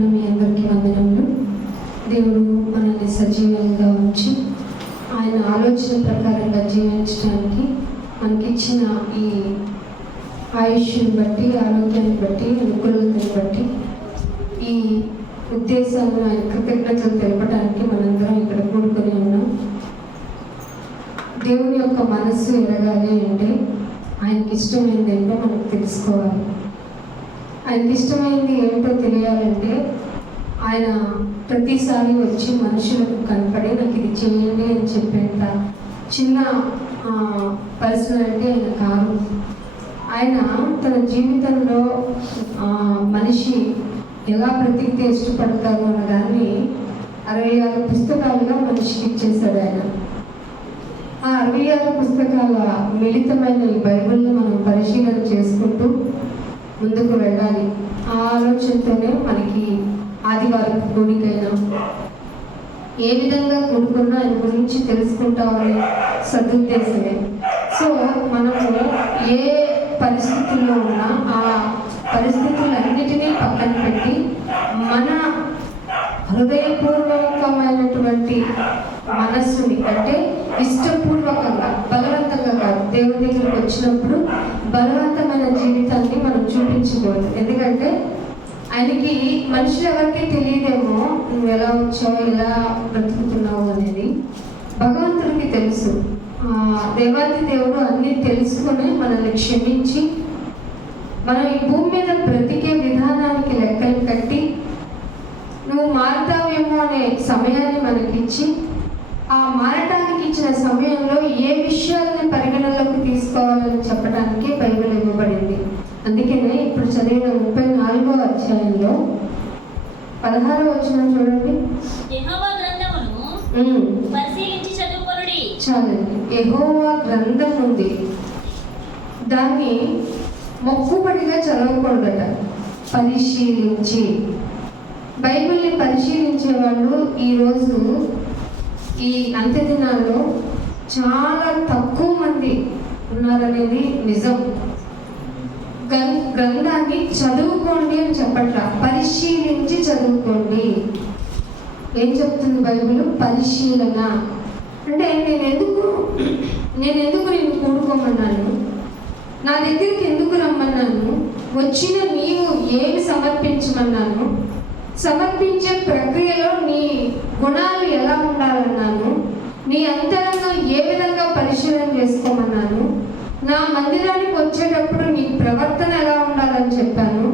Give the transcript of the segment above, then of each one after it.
ఉన్న మీ అందరికీ వందనములు. దేవుడు మనల్ని సజీవంగా ఉంచి ఆయన ఆలోచన ప్రకారంగా జీవించడానికి మనకిచ్చిన ఈ ఆయుష్ని బట్టి, ఆరోగ్యాన్ని బట్టి, అనుకూలతని బట్టి, ఈ ఉద్దేశాలను ఆయన కృతజ్ఞతలు తెలపడానికి మనందరం ఇక్కడ కూడుకొని ఉన్నాం. దేవుని యొక్క మనస్సు ఎరగాలి అంటే ఆయనకి ఇష్టమైనది ఏంటో మనకు తెలుసుకోవాలి. ఆయనకి ఇష్టమైనది ఏంటో తెలియాలంటే ఆయన ప్రతిసారి వచ్చి మనుషులకు కనపడి నాకు ఇది చేయండి అని చెప్పేంత చిన్న పర్సనాలిటీ ఆయన కాదు. ఆయన తన జీవితంలో మనిషి ఎలా బ్రతికితే ఇష్టపడతారు అన్న దాన్ని 66 పుస్తకాలుగా మనిషికి ఇచ్చేశాడు ఆయన. ఆ 66 పుస్తకాల మిళితమైన ఈ బైబిల్ని మనం పరిశీలన చేసుకుంటూ ముందుకు వెళ్ళాలి. ఆ ఆలోచనతోనే మనకి ఆదివారం కూడికైనా ఏ విధంగా కూడుకున్నా ఆయన గురించి తెలుసుకుంటామనే సదుద్దేశమే. సో మనము ఏ పరిస్థితుల్లో ఉన్నా ఆ పరిస్థితులన్నిటినీ పక్కన పెట్టి మన హృదయపూర్వకమైనటువంటి మనస్సుని, అంటే ఇష్టపూర్వకంగా, బలవంతంగా కాదు, దేవుని దగ్గరికి వచ్చినప్పుడు బలవంతమైన జీవితాన్ని మనం చూపించకూడదు. ఎందుకంటే ఆయనకి మనుషులు ఎవరికి తెలియదేమో నువ్వు ఎలా వచ్చావు, ఎలా బ్రతుకుతున్నావు అనేది. భగవంతుడికి తెలుసు. దేవాది దేవుడు అన్నీ తెలుసుకొని మనల్ని క్షమించి మనం ఈ భూమి మీద బ్రతికే విధానానికి లెక్కలు కట్టి నువ్వు మారుతావేమో అనే సమయాన్ని మనకిచ్చి, ఆ మారటానికి ఇచ్చిన సమయంలో ఏ విషయాలని పరిగణలోకి తీసుకోవాలని చెప్పడానికి బైబిల్ ఇవ్వబడింది. అందుకనే ఇప్పుడు చదివిన 34వ అధ్యాయంలో 16వ వచనం చూడండి. చాలండి. యెహోవా గ్రంథం ఉంది, దాన్ని మొక్కుబడిగా చదవకూడదట, పరిశీలించి. బైబిల్ని పరిశీలించే వాళ్ళు ఈరోజు ఈ అంత్య దినాల్లో చాలా తక్కువ మంది ఉన్నారనేది నిజం. గ్రంథాన్ని చదువుకోండి అని చెప్పట్లా, పరిశీలించి చదువుకోండి. ఏం చెప్తుంది బైబిల్? పరిశీలన అంటే నేను ఎందుకు నేను కూడుకోమన్నాను, నా దగ్గరికి ఎందుకు రమ్మన్నాను, వచ్చిన నీవు ఏమి సమర్పించమన్నాను, సమర్పించే ప్రక్రియలో నీ గుణాలు ఎలా ఉండాలన్నాను, నీ అంతరంగం ఏ విధంగా పరిశీలన చేసుకోమన్నాను, నా మందిరానికి వచ్చేటప్పుడు నీ ప్రవర్తన ఎలా ఉండాలని చెప్పాను.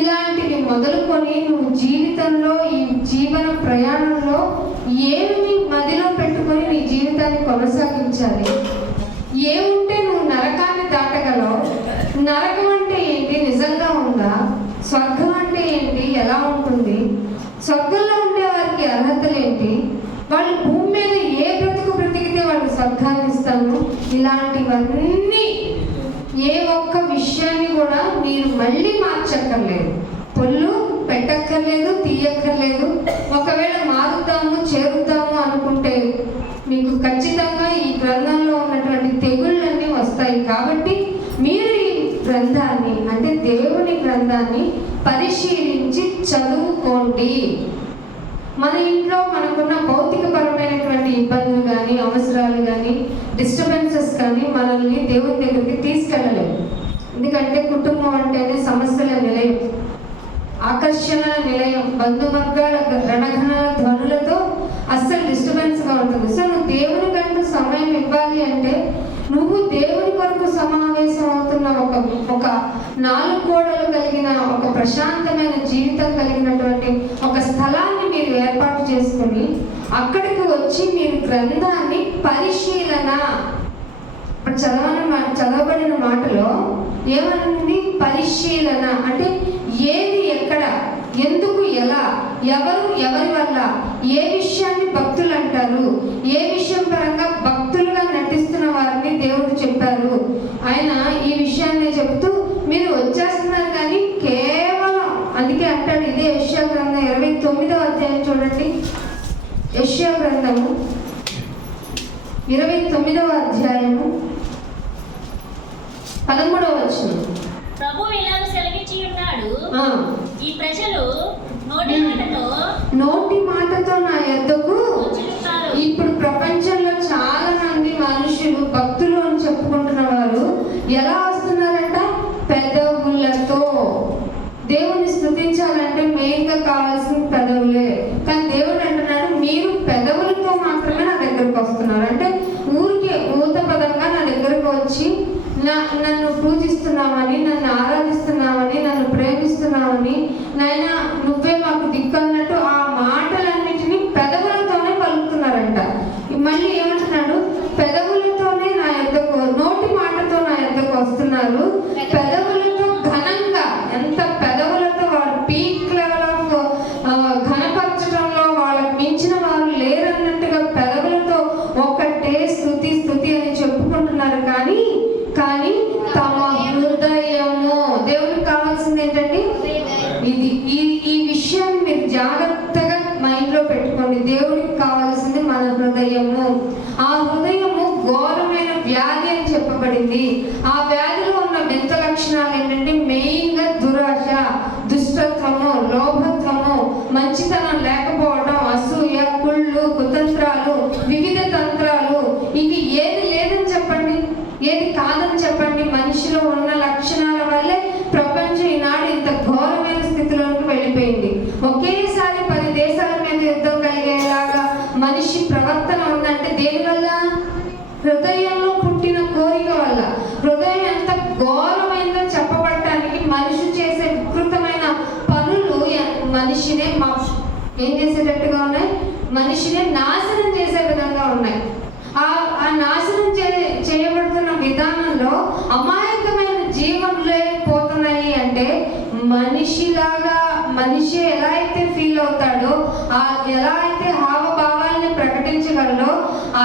ఇలాంటివి మొదలుకొని నువ్వు జీవితంలో, ఈ జీవన ప్రయాణంలో ఏమి మదిలో పెట్టుకొని నీ జీవితాన్ని కొనసాగించాలి, ఏముంటే నువ్వు నరకాన్ని దాటగలవు, నరకం అంటే ఏంటి, నిజంగా ఉందా, స్వర్గం అంటే ఏంటి, ఎలా ఉంటుంది, స్వర్గంలో ఉండే వారికి అర్హతలు ఏంటి, వాళ్ళు భూమి మీద ఏ బ్రతికితే వాళ్ళు స్వర్గాన్ని ఇస్తాను. ఇలాంటివన్నీ ఏ ఒక్క విషయాన్ని కూడా మీరు మళ్ళీ మార్చక్కర్లేదు, పొల్లు పెట్టక్కర్లేదు, తీయక్కర్లేదు. ఒకవేళ మారుతాము, చేరుతాము అనుకుంటే మీకు ఖచ్చితంగా ఈ గ్రంథంలో ఉన్నటువంటి తెగుళ్ళన్నీ వస్తాయి. కాబట్టి మీరు ఈ గ్రంథాన్ని, అంటే దేవుని గ్రంథాన్ని పరిశీలించి చదువుకోండి. మన ఇంట్లో మనకున్న భౌతికపరమైనటువంటి ఇబ్బందులు కానీ, అవసరాలు కానీ, డిస్టర్బెన్సెస్ కానీ మనల్ని దేవుని దగ్గరికి తీసుకెళ్ళలేవు. ఎందుకంటే కుటుంబం అంటేనే సమస్యల నిలయం, ఆకర్షణల నిలయం, బంధువర్గాల రణఘనాల ధ్వనులతో అస్సలు డిస్టర్బెన్స్గా ఉంటుంది. సో నువ్వు దేవుని కంటూ సమయం ఇవ్వాలి అంటే నువ్వు దేవుని కొరకు సమావేశం అవుతున్న ఒక 4 గోడలు కలిగిన, ఒక ప్రశాంతమైన జీవితం కలిగినటువంటి ఒక స్థలాన్ని మీరు ఏర్పాటు చేసుకొని అక్కడికి వచ్చి మీరు గ్రంథాన్ని పరిశీలన, ఇప్పుడు చదవబడిన మాటలో ఏమనుంది? పరిశీలన అంటే ఏది, ఎక్కడ, ఎందుకు, ఎలా, ఎవరి వల్ల, ఏ విషయాన్ని భక్తులు అంటారు, ఏ విషయం పరంగా భక్తులుగా నటిస్తున్న వారిని దేవుడు చెప్పారు. ఆయన ఈ విషయాన్ని చెప్తూ మీరు వచ్చేస్తున్నారు కానీ కేవలం, అందుకే అంటాడు, ఇదే యెషయా గ్రంథం 29వ అధ్యాయం చూడండి. యెషయా గ్రంథము 29వ అధ్యాయము 13వ వచనం. ప్రభువు ఇలాగ సెలవిచ్చి ఉన్నాడు, ఈ ప్రజలు నోటి మాటతో నా యొద్దకు. ఇప్పుడు ప్రపంచంలో చాలా మంది మనుషులు భక్తులు అని చెప్పుకుంటున్న వారు ఎలా వస్తున్నారంట? పెదవులతో. దేవుని స్తుతించాలంటే మెయిన్గా కావాల్సిన పెదవులే. కానీ దేవుడు అంటున్నాడు, మీరు పెదవులతో మాత్రమే నా దగ్గరకు వస్తున్నారు. అంటే ఊరికే ఊత పదంగా నా దగ్గరకు వచ్చి నన్ను పూజిస్తున్నామని, నన్ను ఆరాధిస్తున్నామని, నన్ను ప్రేమిస్తున్నామని, నాయనా నువ్వే మాకు దిక్కు అన్నట్టు ఆ మాటలన్నిటినీ పెదవులతోనే పలుకుతున్నారంట. మళ్ళీ ఏమంటున్నాడు? పెదవులతోనే నా యొద్దకు, నోటి మాటతో నా యొద్దకు వస్తున్నారు, పెదవులతో ఘనంగా. ఎంత పెదవులతో వాడు పీక్ లెవెల్ ఆఫ్ ఘనపరచడంలో వాళ్ళకి మించిన వారు లేరన్నట్టుగా పెదవులతో ఒక్కటే స్తుతి స్తుతి అని చెప్పుకుంటున్నారు. కానీ తమ హృదయము, దేవుడికి కావాల్సింది ఏంటండి? ఈ విషయాన్ని మీరు జాగ్రత్తగా మైండ్లో పెట్టుకోండి. దేవుడికి కావాల్సింది మన హృదయము. ఆ హృదయము ఘోరమైన వ్యాధి అని చెప్పబడింది. ఆ వ్యాధిలో ఉన్న వింత లక్షణాలు ఏంటంటే మెయిన్గా దురాశ, దుష్టత్వము, లోభత్వము, మంచితనం లేకపోవడం, అసూయ, కుళ్ళు, కుతంత్రాలు, వివిధ తంత్రాలు. ఇది ఏది లేదని చెప్పండి, ఏది కాదని చెప్పండి. మనిషిలో ఉన్న లక్షణాల వల్లే ప్రపంచం ఈనాడు ఇంత ఘోరమైన స్థితిలోకి వెళ్ళిపోయింది. ఒకేసారి 10 దేశాల మీద యుద్ధం కలిగేలాగా మనిషి ప్రవర్తన ఉందంటే దేనివల్ల? హృదయంలో పుట్టిన కోరిక వల్ల. హృదయం ఎంత ఘోరమైందో చెప్పబడటానికి మనిషి చేసే వికృతమైన పనులు మనిషినే ఏం చేసేటట్టుగా ఉన్నాయి? మనిషినే నాశనం చేసే విధంగా ఉన్నాయి. ఆ నాశనం చేయబడుతున్న విధానంలో అమాయకమైన జీవంలో పోతున్నాయి. అంటే మనిషిలాగా మనిషి ఎలా అయితే ఫీల్ అవుతాడో, ఎలా అయితే హావభావాల్ని ప్రకటించగలడో,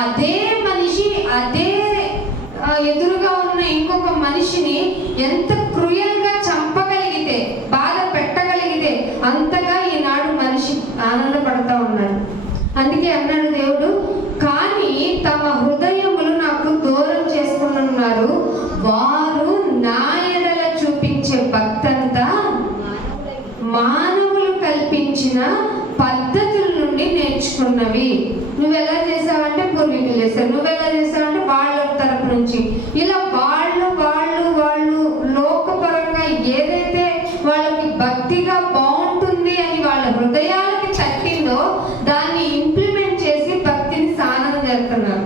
అదే మనిషి అదే ఎదురుగా ఉన్న ఇంకొక మనిషిని ఎంత క్రూయల్గా చంపగలిగితే, బాధ పెట్టగలిగితే అంతగా ఈనాడు మనిషి ఆనందపడతా ఉన్నాడు. అందుకే అన్నాడు దేవుడు, కానీ తమ హృదయములు నాకు దూరం చేసుకున్నారు, వారు నా ఎడల చూపించే భక్తంతా మానవులు కల్పించిన పద్ధతుల నుండి నేర్చుకున్నవి. నువ్వెలా చేసావంటే పూర్వీకులు చేశారు, నువ్వెలా చేసావంటే వాళ్ళ తరపు నుంచి. ఇలా వాళ్ళు లోకపరంగా ఏదైతే వాళ్ళకి భక్తిగా బాగుంటుంది అని వాళ్ళ హృదయాలకి తట్టిందో దాన్ని ఇంప్లిమెంట్ చేసి భక్తిని సాధన చేస్తున్నారు.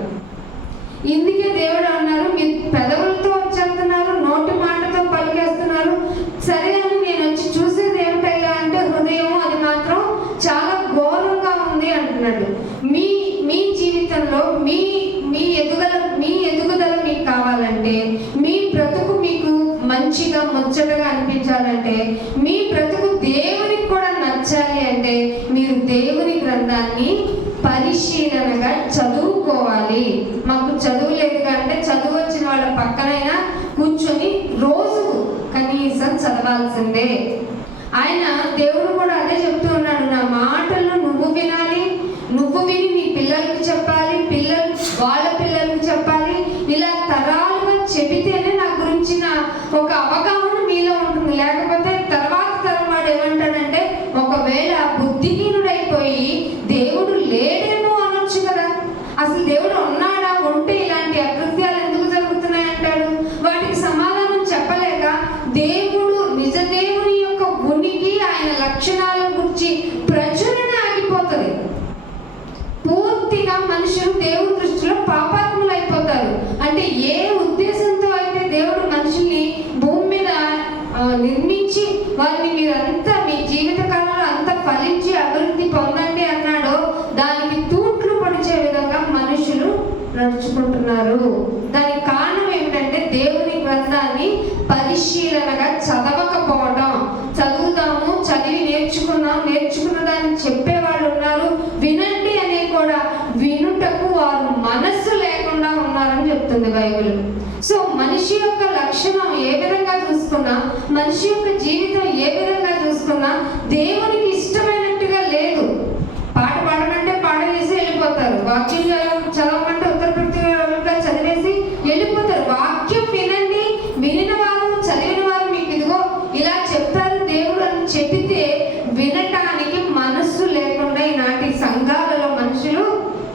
ఇందుకే దేవుడు అన్నారు, మీరు పెదవులతో వచ్చేస్తున్నారు, నోటి మాటతో పలికేస్తున్నారు. సరే అని నేను వచ్చి చూసేది ఏమిటయ్యా అంటే హృదయం, అది మాత్రం చాలా ఘోరంగా ఉంది అంటున్నాడు. మీ జీవితంలో మీ ఎదుగుదల మీకు కావాలంటే, మీ బ్రతుకు మీకు మంచిగా ముచ్చటగా అనిపించాలంటే, మీ బ్రతుకు దేవునికి కూడా నచ్చాలి అంటే మీరు దేవుని గ్రంథాన్ని పరిశీలనగా చదువుకోవాలి. మాకు చదువు లేదు అంటే చదువు వచ్చిన వాళ్ళ పక్కనైనా కూర్చొని రోజు కనీసం చదవాల్సిందే. ఆయన దేవుడు కూడా అదే చెప్తూ ఉన్నాడు, నా మాటలు నువ్వు వినాలి, నువ్వు విని నీ పిల్లలకి చెప్పాలి, పిల్లలు వాళ్ళ పిల్లలకి చెప్పాలి. ఇలా తరాలుగా చెబితేనే నా గురించిన ఒక అవగాహన మీలో ఉంటుంది. లేకపోతే తర్వాత తరం వాడు ఏమంటాడంటే, ఒకవేళ బుద్ధిహీనుడైపోయి దేవుడు లేడేమో అనొచ్చు కదా, అసలు దేవుడు ఉన్నాడా, ఉంటే ఇలాంటి అకృత్యాలు ఎందుకు జరుగుతున్నాయి అంటాడు. వాటికి సమాధానం చెప్పలేక దేవుడు నిజ దేవుని యొక్క ఉనికి, ఆయన లక్షణాల గురించి ప్రచురణ ఆగిపోతుంది. పూర్తిగా మనుషులు దేవుని దృష్టిలో పాపాత్ములు అయిపోతారు. అంటే ఏ ఉద్దేశంతో అయితే దేవుడు మనుషుల్ని భూమి మీద నిర్మించి వారిని మీరంతా మీ జీవిత కాలంలో అంతా ఫలించి అభివృద్ధి పొందండి అన్నాడో, దానికి తూట్లు పొడిచే విధంగా మనుషులు నడుచుకుంటున్నారు. దానికి కారణం ఏమిటంటే దేవుని గ్రంథాన్ని పరిశీలనగా చదవకపోవడం. చదువుతాము, చదివి నేర్చుకున్న దాన్ని చెప్పేవాళ్ళు ఉన్నారు, వినండి అనే కూడా వినుటకు వారు మనస్సు లేకుండా ఉన్నారని చెప్తుంది బైబిల్. సో మనిషి యొక్క లక్షణం ఏ విధంగా చూసుకున్నా, మనిషి యొక్క జీవితం ఏ విధంగా చూసుకున్నా దేవునికి ఇష్టమైనట్టుగా లేదు. పాట పాడమంటే పాడవేసి వెళ్ళిపోతారు, వాక్యం చదవమంటే ఉత్తరప్రతిగా చదివేసి వెళ్ళిపోతారు. వాక్యం వినండి, వినిన వారు చదివిన వారు మీకు ఇదిగో ఇలా చెప్తారు దేవుడు అని చెప్పితే వినటానికి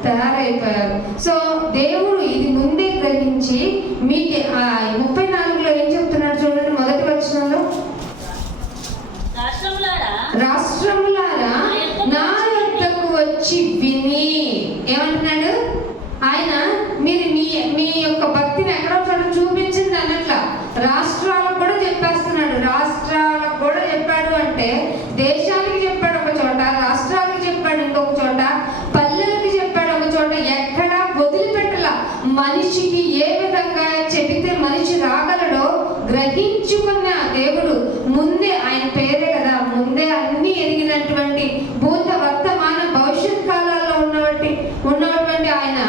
తయారైపోయారు. సో దేవుడు ఇది ముందే గ్రహించి మీకు 34లో ఏం చెప్తున్నాడు చూడండి, మొదటి వచనంలో, రాష్ట్రములారా నా యొద్దకు వచ్చి విని, ఏమంటున్నాడు ఆయన, మీరు మీ యొక్క భక్తిని ఎక్కడో చోట చూపించింది అన్నట్ల రాష్ట్రాలకు కూడా చెప్పేస్తున్నాడు. రాష్ట్రాలకు కూడా చెప్పాడు అంటే దేశానికి చెప్పాడు ఒక చోట, రాష్ట్రాలకు చెప్పాడు ఇంకొక చోట, పల్లెలకు చెప్పాడు ఒక చోట, ఎక్కడా వదిలిపెట్టలా. మనిషికి ఏ విధంగా చెబితే మనిషి రాగలడో గ్రహించుకున్న దేవుడు ముందే, ఆయన పేరే కదా, ముందే అన్ని ఎరిగినటువంటి భూత వర్తమాన భవిష్యత్ కాలాల్లో ఉన్నటువంటి ఆయన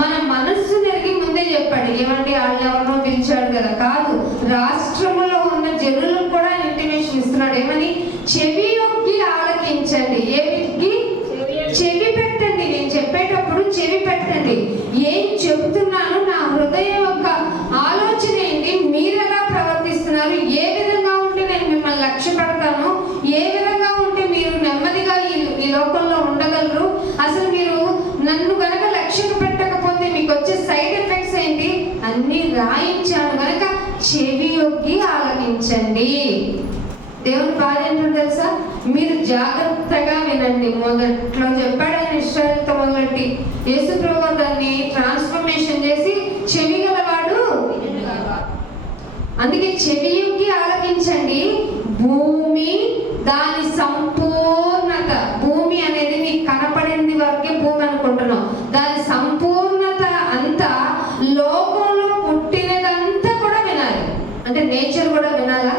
మన మనస్సు ఎరిగి ముందే చెప్పాడు. ఏమంటే వాళ్ళు ఎవరినో పిలిచాడు కదా, కాదు, రాష్ట్రంలో ఉన్న జనులకు కూడా ఇంటిమేషన్ ఇస్తున్నాడు. ఏమని? చెవి యొగ్గి ఆలకించండి. ఏమికి? చెవి పెట్టండి. నేను చెప్పేటప్పుడు చెవి పెట్టండి. ఏం చెబుతున్నాను, నా హృదయం యొక్క ఆలోచన ఏంటి, మీరు ఎలా ప్రవర్తిస్తున్నారు, ఏ విధంగా ఉంటే నేను మిమ్మల్ని లక్ష్య పెడతాను, ఏ విధంగా ఉంటే మీరు నెమ్మదిగా ఈ లోకంలో ఉండగలరు, అసలు మీరు నన్ను గనక లక్ష్యం పెట్టకపోతే మీకు వచ్చే సైడ్ ఎఫెక్ట్స్ ఏంటి, అన్ని రాయించాను గనక చెవి యొగ్గి ఆలకించండి. దేవుని బాధ ఏంటో తెలుసా, మీరు జాగ్రత్తగా వినండి. మొదట్లో చెప్పాడు ఆయన ఇశ్రాయేలుతో మొదలెట్టి, యేసు ప్రభువు దాన్ని ట్రాన్స్ఫర్మేషన్ చేసి చెవి గలవాడు, అందుకే చెవి యొగ్గి ఆలకించండి. భూమి దాని సంపూర్ణత, భూమి అనేది నీకు కనపడింది వరకే భూమి అనుకుంటున్నాం, దాని సంపూర్ణత అంతా, లోకంలో పుట్టినదంతా కూడా వినాలి. అంటే నేచర్ కూడా వినాలా?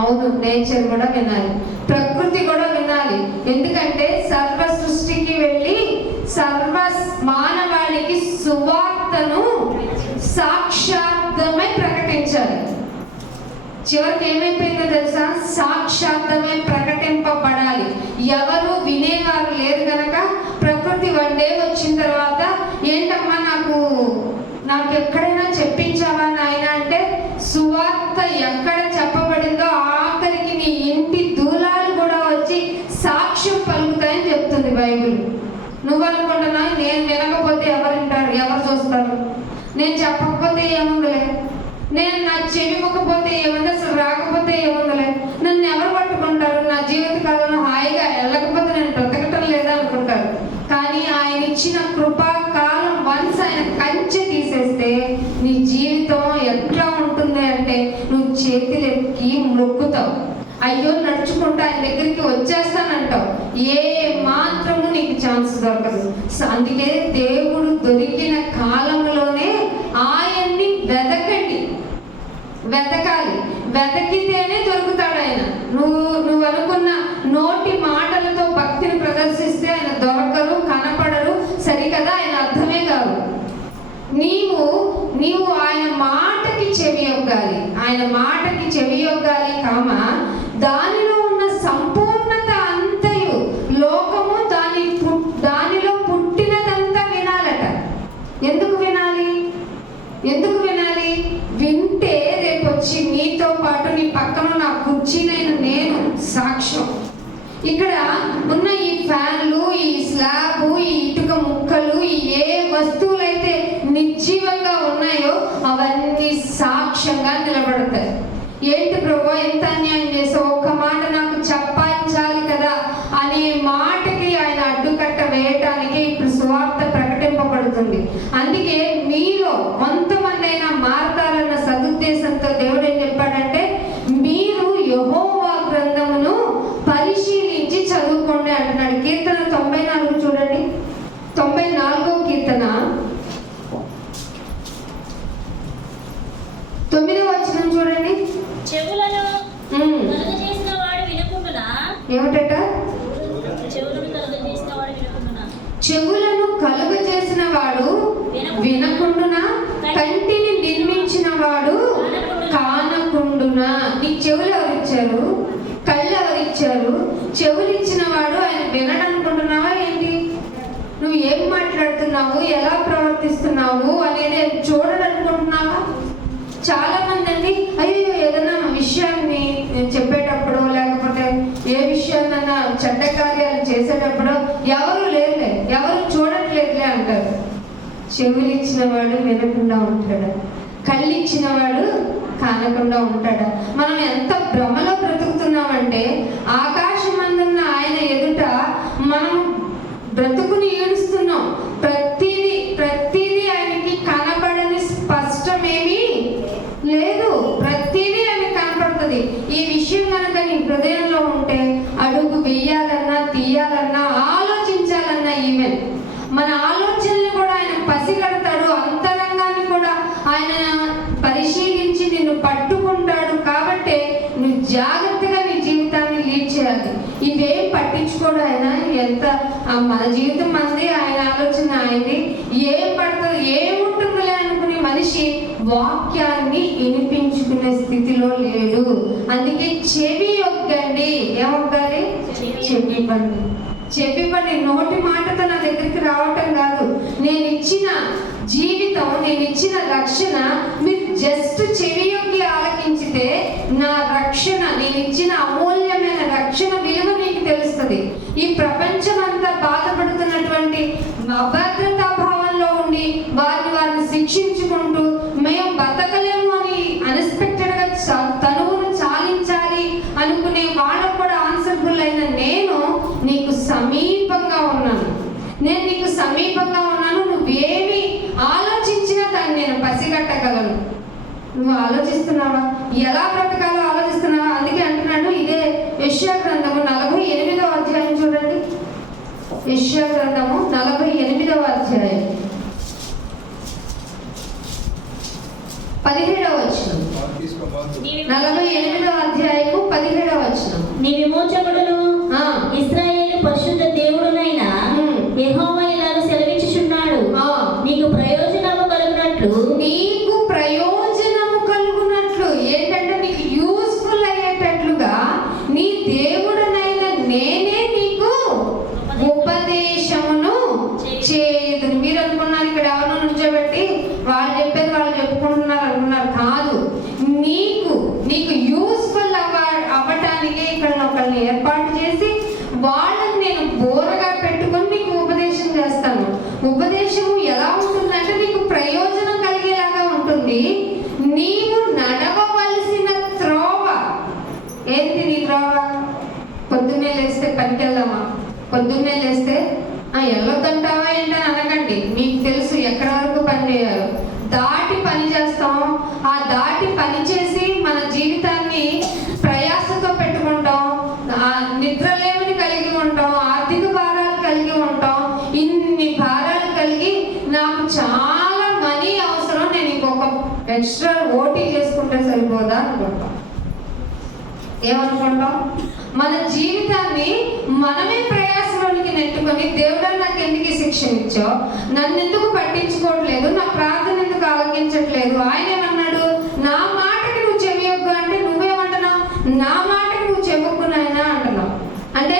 అవును, నేచర్ కూడా వినాలి, ప్రకృతి కూడా వినాలి. ఎందుకంటే సర్వ సృష్టికి వెళ్ళి సర్వ మానవాళికి సువార్తను సాక్షాత్మై ప్రకటించాలి. చివరికి ఏమైపోయిందో తెలుసా, సాక్షాత్మై ప్రకటింపబడాలి. ఎవరు వినేవారు లేరు కనుక ప్రకృతి వన్ డే వచ్చిన తర్వాత, ఏంటమ్మా నాకు ఎక్కడైనా చెప్పించావా నాయన అంటే, సువార్త ఎక్కడ చెప్పబడిందో ఆఖరికి నీ ఇంటి దూలాలు కూడా వచ్చి సాక్ష్యం పలుకుతాయని చెప్తుంది బైబిల్. నువ్వు అనుకుంటున్నా నేను వినకపోతే ఎవరు వింటారు, ఎవరు చూస్తారు, నేను చెప్పకపోతే ఏముందలే, నేను నా చెవి మొక్కపోతే ఏముంది, అసలు రాకపోతే ఏముందలే, నన్ను ఎవరు పట్టుకుంటారు, నా జీవిత కాలంలో హాయిగా వెళ్ళకపోతే నేను బ్రతకటం లేదా అనుకుంటారు. కానీ ఆయన ఇచ్చిన కృపాకాలం వన్స్ ఆయన కంచె తీసేస్తే నీ జీవితం ఎట్లా ఉంటుంది అంటే, నువ్వు చేతులెక్కి మొక్కుతావు, అయ్యో నడుచుకుంటా ఆయన దగ్గరికి వచ్చేస్తానంటావు, ఏ మాత్రము నీకు ఛాన్స్ దొరకదు. అందుకే దేవుడు దొరికిన కాలంలోనే ఆయన్ని వెతకాలి, వెతకితేనే దొరుకుతాడు ఆయన. నువ్వు అనుకున్న నోటి మాటలతో భక్తిని ప్రదర్శిస్తే ఆయన దొరకరు, కనపడరు, సరికదా, ఆయన అర్థమే కాదు. నీవు ఆయన మాటకి చెవి యొగ్గాలి, ఆయన మాటకి చెవి యొగ్గాలి, దానిలో ఉన్న సంపూర్ణత అంతయు, లోకము దానిలో పుట్టినదంతా వినాలట. ఎందుకు వినాలి? వింటే రేపు వచ్చి నీతో పాటు నీ పక్కన నా కుర్చీనైన నేను సాక్ష్యం. ఇక్కడ ఉన్న ఈ ఫ్యాన్లు, ఈ స్లాబ్, ఈ ఇటుక ముక్కలు, ఏ వస్తువులైతే నిర్జీవంగా ఉన్నాయో అవన్నీ సాక్ష్యంగా నిలబడతాయి. ఏంటి ప్రభు ఎంత అన్యాయం చేసా, ఒక్క మాట నాకు చెప్పాలి కదా అనే మాటకి ఆయన అడ్డుకట్ట వేయటానికి ఇప్పుడు సువార్త ప్రకటింపబడుతుంది. అందుకే మీలో కొంతమంది అయినా మారతారన్న సదుద్దేశంతో దేవుడు ఏం చెప్పాడంటే, మీరు యెహోవా గ్రంథమును పరిశీలించి చదువుకోండి అంటున్నాడు. కీర్తన 94 చూడండి, 94వ కీర్తన 9వ వచనం చూడండి. చెవులను కలుగజేసిన వాడు వినకుండునా, ఏమిటట? చెవులను కలుగజేసిన వాడు వినకుండునా, కంటిని నిర్మించిన వాడు కానకుండునా. నీకు చెవులు ఎవరిచ్చారు? కళ్ళు ఎవరిచ్చారు? చెవులు ఇచ్చిన వాడు ఆయన వినడనుకుంటున్నావా ఏంటి? నువ్వు ఏం మాట్లాడుతున్నావు, ఎలా ప్రవర్తిస్తున్నావు అనేది చూడడనుకుంటున్నావా? చాలా మంది అండి, అయ్యో ఏదైనా విషయాన్ని చెప్పేటప్పుడు లేకపోతే ఏ విషయాన్నైనా చెడ్డ కార్యాలు చేసేటప్పుడు ఎవరు లేదులే, ఎవరు చూడట్లేదులే చెవులు ఇచ్చిన వాడు వినకుండా ఉంటాడా? కళ్ళు ఇచ్చిన వాడు కానకుండా ఉంటాడా? మనం ఎంత భ్రమలో బ్రతుకుతున్నామంటే ఆకాశమందున్న ఆయన ఎదుట మనం బ్రతుకుని ఏడుస్తున్నాం. ప్రతిదీ ఆయనకి కనబడని స్పష్టమేమీ లేదు. ప్రతిదీ ఆయనకి కనపడుతుంది. ఈ విషయం కనుక నీ హృదయంలో ఉంటే అడుగు వేయాలన్నా, తీయాలన్నా, ఆలోచించాలన్నా, ఈవెన్ మన ఆలోచనలు కూడా ఆయన పసిగడతాడు. అంతరంగాన్ని కూడా ఆయన పరిశీలించి నిన్ను పట్టుకుంటాడు. కాబట్టి నువ్వు జాగ్రత్తగా నీ జీవితాన్ని లీడ్ చేయాలి. ఇవేం పట్టించుకోడు ఆయన. ఎంత మన జీవితం మంది, ఆయన ఆలోచన ఆయనది. ఏం పడుతుంది, ఏముంటుందిలే అనుకునే మనిషి వాక్యాన్ని వినిపించుకునే స్థితిలో లేడు. అందుకే చెవి ఒగ్గండి. ఏమొగ్గాలి? చెవి పండి. చెప్పి పని నోటి మాటతో నా దగ్గరికి రావటం కాదు. నేను ఇచ్చిన జీవితం, నేను ఇచ్చిన రక్షణ మీరు జస్ట్ చెవియొగ్గి ఆలకించితే నా రక్షణ, నేను ఇచ్చిన అమూల్యమైన రక్షణ విలువ నీకు తెలుస్తుంది. ఈ ప్రపంచం అంతా బాధపడుతున్నటువంటి అభద్రతా భావంలో ఉండి వారిని శిక్షించుకుంటూ మేము బతకలేము అని అన్ఎక్స్పెక్టెడ్గా తనువును చాలించాలి అనుకునే వాళ్ళకు కూడా ఆన్సర్బుల్ అయిన నేను నీకు సమీపంగా ఉన్నాను. నేను నీకు సమీపంగా ఉన్నాను. నువ్వేమి ఆలోచించినా దాన్ని నేను పసిగట్టగలను. నువ్వు ఆలోచిస్తున్నావా? ఎలా బ్రతకాలో ఆలోచిస్తున్నావా? అందుకే అంటున్నాడు. ఇదే యెషయా గ్రంథము 48వ అధ్యాయం చూడండి. యెషయా గ్రంథము 48వ అధ్యాయం 17వ వచనం. 48వ అధ్యాయము 17వ వచనం. నీ విమోచకుడును ఇశ్రాయేలు పరిశుద్ధ దేవుడునైన యెహోవా ఇలాగ సెలవిచ్చుచున్నాడు, నీకు ప్రయోజనము కలుగునట్లు ఏంటంటే నీకు యూస్ఫుల్ అయ్యేటట్లుగా నీ దేవుడునైన నేనే నీకు ఉపదేశమును చేయదు. మీరు అనుకున్నారు ఇక్కడ ఎవరినో నుంచోబెట్టి వాళ్ళు చెప్పేది వాళ్ళు చెప్పుకుంటున్నారు అనుకున్నారు. కాదు, నీకు యూస్ఫుల్ అవ్వటానికే ఇక్కడ ఒకరిని ఏర్పాటు చేసి వాళ్ళని నేను బోరగా పెట్టుకొని నీకు ఉపదేశం చేస్తాను. ఉపదేశము ఎలా ఉంటుందంటే నీకు ప్రయోజనం కలిగేలాగా ఉంటుంది. నీవు నడవవలసిన త్రోవ ఏంటి? నీ త్రోవ పొద్దున్నే లేస్తే పనికి వెళ్దామా? పొద్దున్నే లేస్తే వెళ్ళొద్దంటావా ఏంటని అనకండి. మీకు తెలుసు ఎక్కడి వరకు పని చేయాలో. దాటి పని చేస్తాం. ఆ దాటి పని చేసి మన జీవితాన్ని ప్రయాసతో పెట్టుకుంటాం. నిద్రలేమిని కలిగి ఉంటాం. ఆర్థిక భారాలు కలిగి ఉంటాం. ఇన్ని భారాలు కలిగి నాకు చాలా మనీ అవసరం, నేను ఇంకొక ఎక్స్ట్రా ఓటీ చేసుకుంటే సరిపోదా అనుకుంటాం. ఏమనుకుంటాం? మన జీవితాన్ని మనమే ప్రయాసలోనికి నెట్టుకొని దేవుడా నాకు ఎందుకు శిక్షణ ఇచ్చావు, నన్ను ఎందుకు పట్టించుకోవట్లేదు, నా ప్రార్థన ఎందుకు ఆలకించట్లేదు. ఆయన ఏమన్నాడు? నా మాటకి నువ్వు చెవియొగ్గు అంటే నువ్వేమంటున్నావు? నా మాటకి నువ్వు చెవుకున్నాయినా అంటున్నావు. అంటే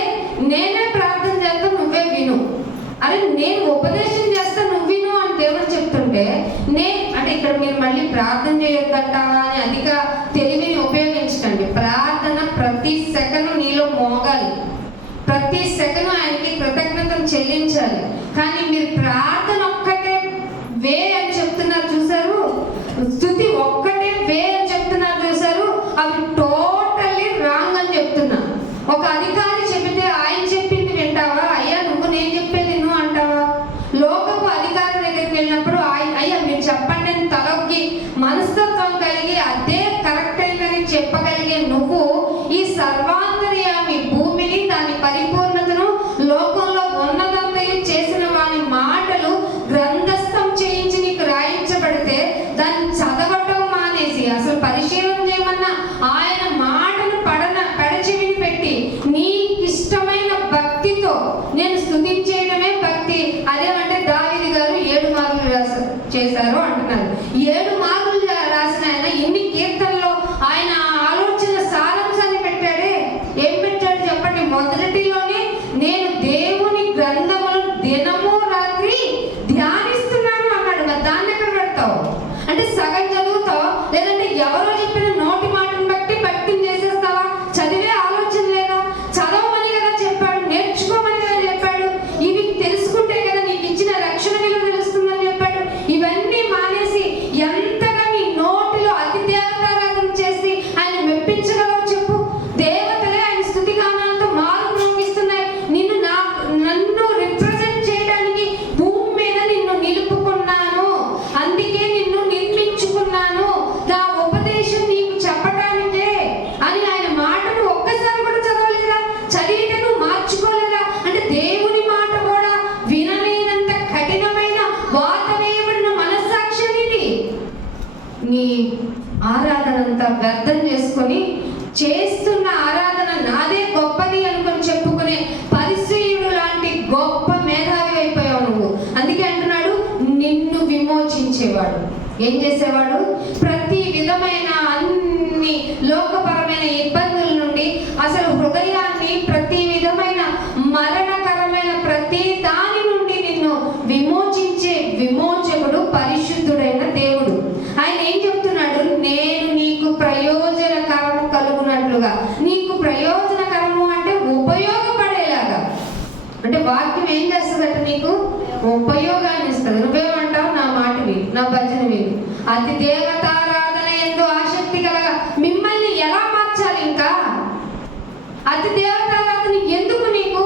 నేనే ప్రార్థన చేస్తా, నువ్వే విను. అరే నేను ఉపదేశం చేస్తా, నువ్వు విను అని దేవుడు చెప్తుంటే అంటే ఇక్కడ మీరు మళ్ళీ ప్రార్థన చేయొద్దంటావా అని అధిక తెలివిని ఉపయోగించకండి. ప్రార్థన ప్రతి సెకను నీలో మోగాలి. ప్రతి సెకను ఆయనకి కృతజ్ఞతలు చెల్లించాలి. కానీ మీరు ప్రార్థన ఒక్కటే వే అని చెప్తున్నారు చూసారు, స్తుతి ఒక్కటే వే అని చెప్తున్నారు చూసారు, అవి టోటల్లీ రాంగ్ అని చెప్తున్నా. ఒక అధికారి చెబితే ఆయన చెప్పింది వింటావా? అయ్యా నువ్వు నేను చెప్పేది నువ్వు అంటావా? లోకపు అధికారి దగ్గరికి వెళ్ళినప్పుడు అయ్యా మీరు చెప్పండి అని తలొగ్గి మనస్తత్వం కలిగి అదే కరెక్ట్ అయిందని చెప్పగలిగే నువ్వు ఈ సర్వాంతర్యామి భూమిని దాని పరిపూర్ణతను లోకంలో ఉన్నదంతయు చేసిన వాని ఏం చేసేవాడు? ప్రతి విధమైన అన్ని లోకపరమైన ఇబ్బందుల నుండి, అసలు హృదయాన్ని ప్రతి విధమైన మరణకరమైన ప్రతి దాని నుండి నిన్ను విమోచించే విమోచకుడు పరిశుద్ధుడైన దేవుడు. ఆయన ఏం చెప్తున్నాడు? నేను నీకు ప్రయోజనకరము కలుగునట్లుగా. నీకు ప్రయోజనకరము అంటే ఉపయోగపడేలాగా. అంటే వాక్యం ఏం చేస్తుందట? నీకు ఉపయోగాన్ని ఇస్తుంది. నువ్వేమంటావు? నా మాట విని, నా భజన విని. అతి దేవతారాధన ఎందు ఆసక్తి కలగా మిమ్మల్ని ఎలా మార్చాలి? ఇంకా అతి దేవతారాధన ఎందుకు నీకు?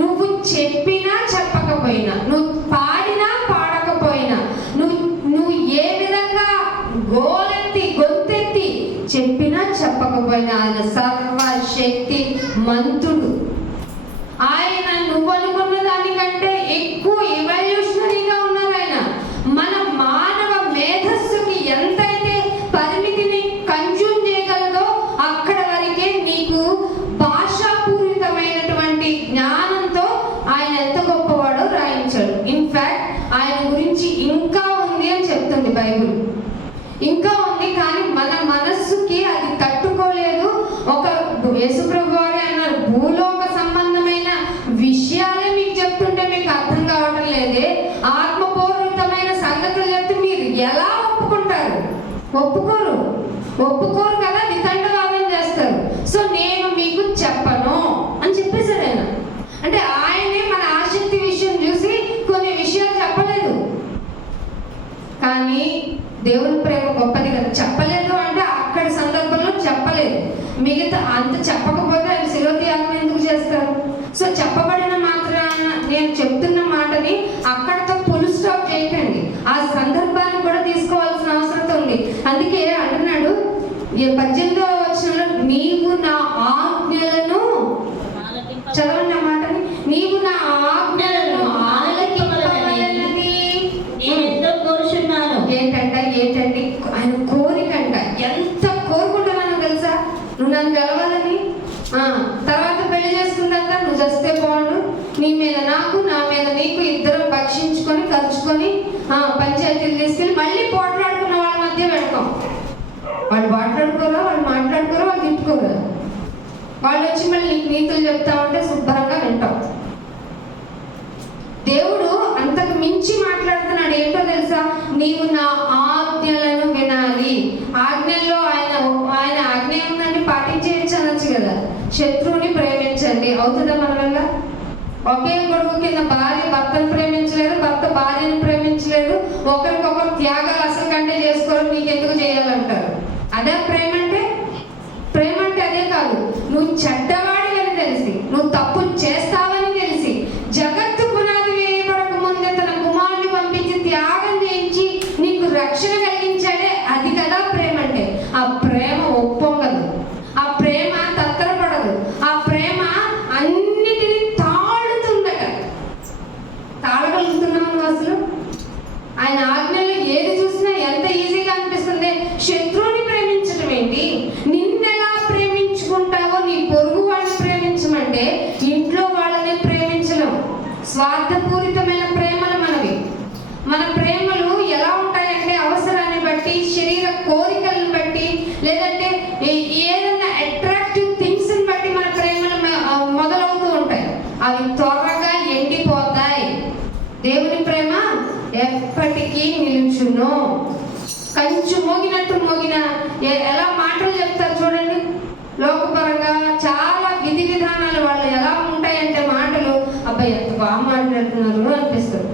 నువ్వు చెప్పినా చెప్పకపోయినా, నువ్వు పాడినా పాడకపోయినా, నువ్వు ఏ విధంగా గోలెత్తి గొంతెత్తి చెప్పినా చెప్పకపోయినా ఆయన సర్వశక్తి మంతుడు. ఆయన నువ్వు అనుకున్న దానికంటే ఎక్కువ ఎవల్యూషనరీగా ఉన్నారు ఆయన. మన మానవ మేధస్సుకి ఎంతైతే పరిమితిని కన్జ్యూమ్ చేయగలదో అక్కడ వరకే నీకు భాషాపూరితమైనటువంటి జ్ఞానంతో ఆయన ఎంత గొప్పవాడో రాయించాడు. ఇన్ఫాక్ట్ ఆయన గురించి ఇంకా ఉంది అని చెప్తుంది బైబిల్. ఇంకా ఉంది, కానీ మన మనస్సుకి అది తట్టుకోలేదు. ఒక యేసుప్రభు వారే అన్నారు, భూలోక సంబంధమైన విషయాలే మీకు చెప్తుంటే మీకు అర్థం కావటం లేదే, ఆత్మపూర్వకమైన సంగతులు చెప్తే మీరు ఎలా ఒప్పుకుంటారు? ఒప్పుకోరు కదా, వితండవాదం చేస్తారు. సో నేను మీకు చెప్పను అని చెప్పేశాడు ఆయన. అంటే ఆయనే మన ఆసక్తి విషయం చూసి కొన్ని విషయాలు చెప్పలేదు. కానీ దేవుని ప్రేమ గొప్పది కదా. చెప్పలేదు అంటే అక్కడి సందర్భంలో చెప్పలేదు, మిగతా అంత చెప్పకపోతే ఆయన శిలువ త్యాగం ఎందుకు చేస్తారు? సో చెప్పబడిన మాత్రాన నేను చెప్తున్న మాటని అక్కడతో ఫుల్ స్టాప్ చేయకండి, ఆ సందర్భాన్ని కూడా తీసుకోవాల్సిన అవసరం ఉంది. అందుకే అంటున్నాడు 18వ వచనంలో, నీవు నా ఆజ్ఞలను, చదవండి ఆ మాటని, నీవు నా ఆజ్ఞలను ఆలకింపవలెనని నేనెంతో కోరుచున్నాను. ఏంటండి ఆయన కోరికంట. ఎంత కోరుకుంటున్నానో తెలుసా? నువ్వు నన్ను గెలవాలని, తర్వాత పెళ్లి చేసుకున్నాక నువ్వు చస్తే బాగుండు, నీ మీద నాకు, నా మీద నీకు, ఇద్దరం భక్షించుకొని కలుచుకొని పంచాయతీలు తీసుకెళ్ళి మళ్ళీ పోట్లాడుకున్న వాళ్ళ మధ్య పెడతాం. వాళ్ళు మాట్లాడుకోరా, వాళ్ళు తిట్టుకోరా, వాళ్ళు వచ్చి మళ్ళీ నీకు నీతులు చెప్తా ఉంటే శుభ్రంగా వింటాం. దేవుడు అంతకు మించి మాట్లాడుతున్నాడు. ఏంటో తెలుసా? నీవు నా ఆజ్ఞలను వినాలి. ఆజ్ఞల్లో ఆయన ఆజ్ఞ ఏముందండి? పాటించేయచ్చు అనొచ్చు కదా. శత్రువుని ప్రేమించండి. అవుతుందా మన వల్ల? ఒకే గొడుగు కింద భార్య భర్తను ప్రేమించలేదు, భర్త భార్యను ప్రేమించలేదు, ఒకరికొకరు త్యాగాలు అసలు కంటే చేసుకోవడం నీకెందుకు చేయాలంటారు. అదే ప్రేమ అంటే? ప్రేమ అంటే అదే కాదు. నువ్వు చెడ్డవాడివని తెలిసి, నువ్వు తప్పు చేస్తావని తెలిసి, జగత్తు పునాది వేయబడక ముందే తన కుమారుని పంపించి త్యాగం చేయించి నీకు రక్షణ కలిగించాడే, అది కదా ప్రేమ అంటే. ఆ ప్రేమ ఒప్పొంగదు, ఆ ప్రేమ తత్తరపడదు, ఆ ప్రేమ అన్నిటినీ తాళుతుందట. తాళగలుగుతున్నాము అసలు? ఆయన ఆజ్ఞలో ఏది చూసినా ఎంత ఈజీగా అనిపిస్తుంది. శత్రువుని ప్రేమించడం ఏంటి? నిన్నెలా ప్రేమించుకుంటావో నీ పొరుగు వాళ్ళని ప్రేమించమంటే ఇంట్లో వాళ్ళని ప్రేమించడం. స్వార్థపూరితమైన ప్రేమలు మనవి. మన ప్రేమలు ఎలా ఉంటాయంటే అవసరాన్ని బట్టి, శరీర కోరికలను బట్టి, లేదంటే ఏదైనా అట్రాక్టివ్ థింగ్స్ బట్టి మన ప్రేమలు మొదలవుతూ ఉంటాయి. అవి త్వరగా ఎండిపోతాయి. దేవుని ప్రేమ ఎప్పటికీ నిలుచును. కంచు మోగినట్టు మోగిన ఎలా మాటలు చెప్తారు చూడండి. లోకపరంగా చాలా విధి విధానాలు వాళ్ళు ఎలా ఉంటాయంటే మాటలు, అబ్బాయి ఎంత బాగా మాట్లాడుతున్నారు అనిపిస్తుంది.